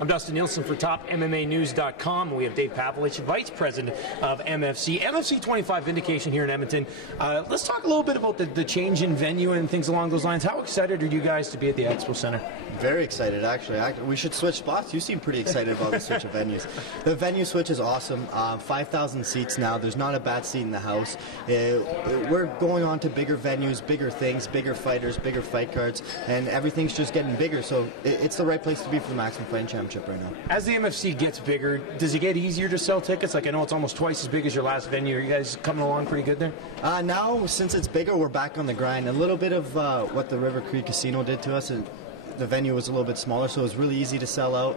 I'm Dustin Neilson for TopMMAnews.com. We have Dave Pavelich, Vice President of MFC. MFC 25 Vindication here in Edmonton. Let's talk a little bit about the change in venue and things along those lines. How excited are you guys to be at the Expo Center? Very excited, actually. We should switch spots. You seem pretty excited about the switch of venues. The venue switch is awesome. 5,000 seats now. There's not a bad seat in the house. We're going on to bigger venues, bigger things, bigger fighters, bigger fight cards, and everything's just getting bigger. So it's the right place to be for the Maximum Fighting Championship right now. As the MFC gets bigger, does it get easier to sell tickets? Like, I know it's almost twice as big as your last venue. Are you guys coming along pretty good there? Now, since it's bigger, we're back on the grind. A little bit of what the River Creek Casino did to us. The venue was a little bit smaller, so it was really easy to sell out.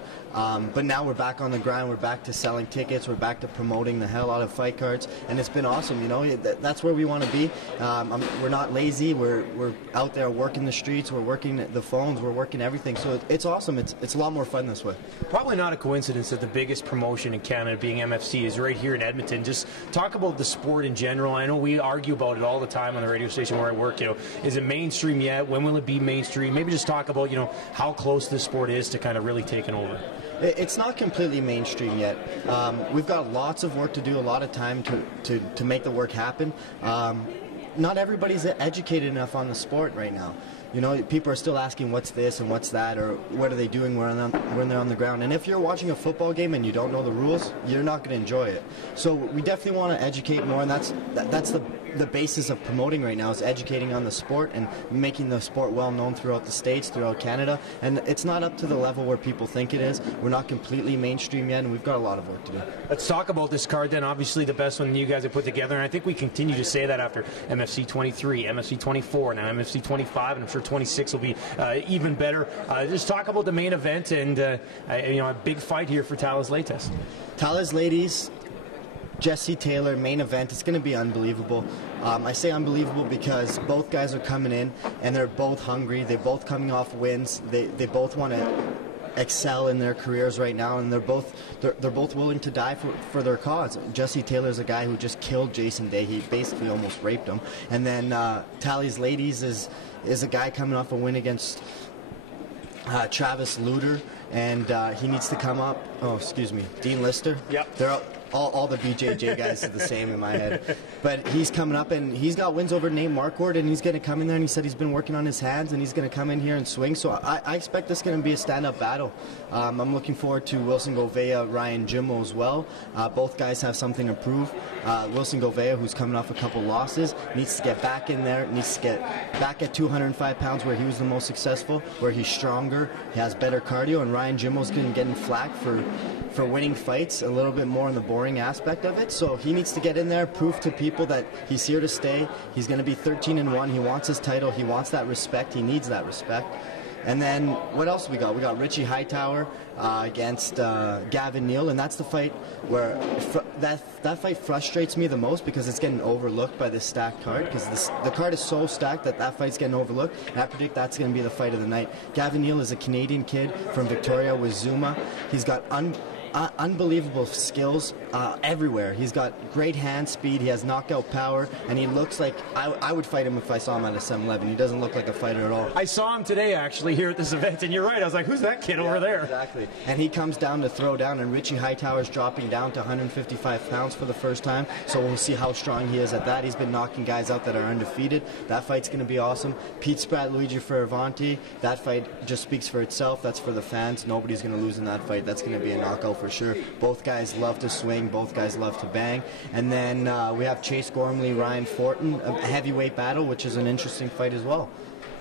But now we're back on the grind. We're back to selling tickets. We're back to promoting the hell out of fight cards, and it's been awesome. You know, that's where we want to be. We're not lazy. We're out there working the streets. We're working the phones. We're working everything. So it's awesome. It's a lot more fun this way. Probably not a coincidence that the biggest promotion in Canada, being MFC, is right here in Edmonton. Just talk about the sport in general. I know we argue about it all the time on the radio station where I work. You know, is it mainstream yet? When will it be mainstream? Maybe just talk about, you know, how close this sport is to kind of really taking over. It's not completely mainstream yet. We've got lots of work to do, a lot of time to make the work happen. Not everybody's educated enough on the sport right now. You know, people are still asking what's this and what's that, or what are they doing when they're on the ground. And if you're watching a football game and you don't know the rules, you're not going to enjoy it. So we definitely want to educate more, and that's the basis of promoting right now, is educating on the sport and making the sport well known throughout the States, throughout Canada. And it's not up to the level where people think it is. We're not completely mainstream yet, and we've got a lot of work to do. Let's talk about this card then. Obviously the best one you guys have put together, and I think we continue to say that after MFC 23, MFC 24, now MFC 25, and I'm sure 26 will be even better. Just talk about the main event and you know, a big fight here for Talis Ladies. Talis Ladies, Jesse Taylor, main event. It's going to be unbelievable. I say unbelievable because both guys are coming in and they're both hungry. They're both coming off wins. They both want to excel in their careers right now, and they're both willing to die for their cause. Jesse Taylor's a guy who just killed Jason Day. He basically almost raped him. And then Talis Ladies is a guy coming off a win against Travis Luter, and he needs to come up. Oh, excuse me, Dean Lister. Yep. They're all the BJJ guys are the same in my head. But he's coming up, and he's got wins over Nate Marquardt, and he's going to come in there, and he said he's been working on his hands, and he's going to come in here and swing. So I expect this is going to be a stand-up battle. I'm looking forward to Wilson Govea, Ryan Jimmo as well. Both guys have something to prove. Wilson Govea, who's coming off a couple losses, needs to get back in there, needs to get back at 205 pounds where he was the most successful, where he's stronger, he has better cardio, and Ryan Jimmo's going to get in flack for winning fights, a little bit more on the boring aspect of it. So he needs to get in there, prove to people that he's here to stay. He's going to be 13-1. He wants his title. He wants that respect. He needs that respect. And then what else we got? We got Richie Hightower against Gavin Neal, and that's the fight where that fight frustrates me the most because it's getting overlooked by this stacked card, because the card is so stacked that fight's getting overlooked, and I predict that's going to be the fight of the night. Gavin Neal is a Canadian kid from Victoria with Zuma. He's got unbelievable skills everywhere. He's got great hand speed, he has knockout power, and he looks like I would fight him if I saw him at a 7-11. He doesn't look like a fighter at all. I saw him today actually here at this event, and you're right, I was like, who's that kid over there? Exactly. And he comes down to throw down, and Richie Hightower's dropping down to 155 pounds for the first time, so we'll see how strong he is at that. He's been knocking guys out that are undefeated. That fight's going to be awesome. Pete Spratt, Luigi Fioravanti, that fight just speaks for itself. That's for the fans. Nobody's going to lose in that fight. That's going to be a knockout for sure. Both guys love to swing. Both guys love to bang. And then we have Chase Gormley, Ryan Fortin, a heavyweight battle, which is an interesting fight as well.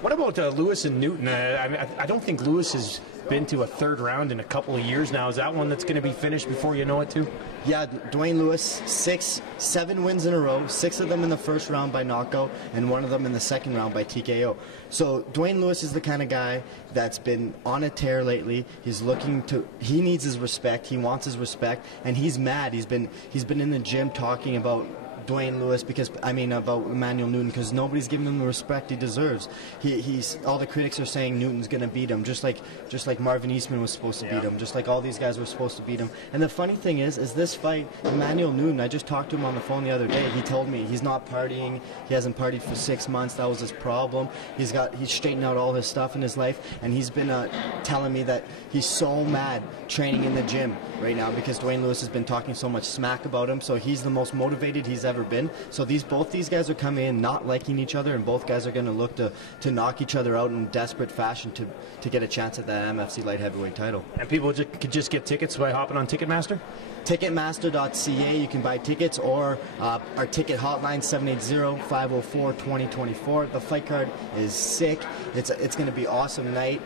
What about Lewis and Newton? I don't think Lewis has been to a third round in a couple of years now. Is that one that's going to be finished before you know it too? Yeah, Dwayne Lewis, 7 wins in a row, 6 of them in the first round by knockout, and 1 of them in the second round by TKO. So Dwayne Lewis is the kind of guy that's been on a tear lately. He needs his respect, he wants his respect, and he's mad. He's been in the gym talking about Dwayne Lewis, because I mean about Emmanuel Newton, because nobody's giving him the respect he deserves. He's all the critics are saying Newton's going to beat him, just like Marvin Eastman was supposed to beat him, just like all these guys were supposed to beat him. And the funny thing is this fight, Emmanuel Newton, I just talked to him on the phone the other day. He told me he's not partying. He hasn't partied for 6 months. That was his problem. He's straightened out all his stuff in his life, and he's been telling me that he's so mad training in the gym right now because Dwayne Lewis has been talking so much smack about him. So he's the most motivated he's ever been. So both these guys are coming in not liking each other, and both guys are going to look to knock each other out in desperate fashion to get a chance at that MFC light heavyweight title. And people could just get tickets by hopping on Ticketmaster? Ticketmaster.ca. You can buy tickets, or our ticket hotline 780-504-2024. The fight card is sick. It's going to be awesome night.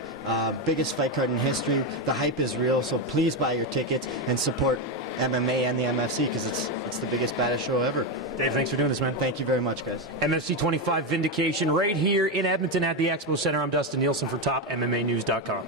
Biggest fight card in history. The hype is real, so please buy your tickets and support MMA and the MFC, because it's the biggest, baddest show ever. Dave, thanks for doing this, man. Thank you very much, guys. MFC 25 Vindication right here in Edmonton at the Expo Center. I'm Dustin Neilson for TopMMAnews.com.